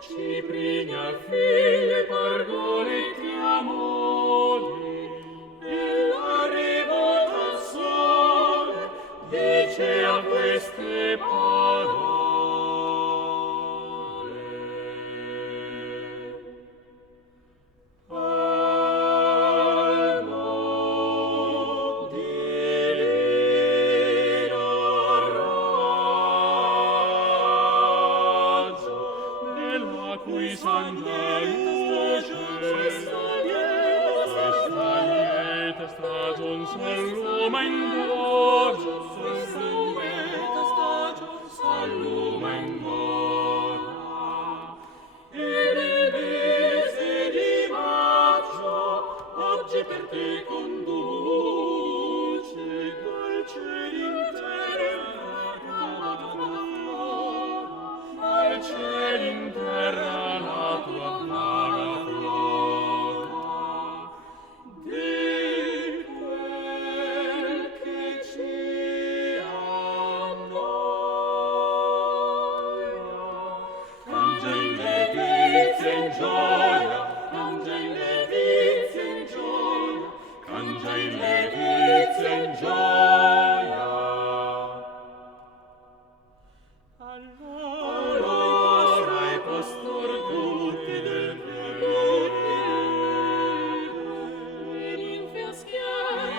Ciprinia figlie pargoletti amori, e la rivolta al sole dice a queste parole. Almo di lino razzo, della cui santa luce questa lieta stagion s'alluma indora, questa lieta stagion s'alluma indora. E nel mese di maggio oggi per te conduce dolce interra la tua flora, al cielo in terra la tua vaga flora. Di quel che ci annoia, cangia in letizia in gioia, cangia in letizia in gioia, cangia in letizia in gioia. Allora i pastor tutti del e ninfe a schiera,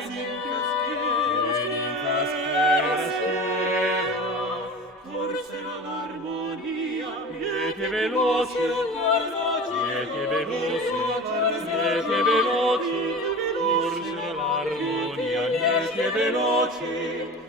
corsero l'armonia, liete veloci, corsero l'armonia, liete veloci,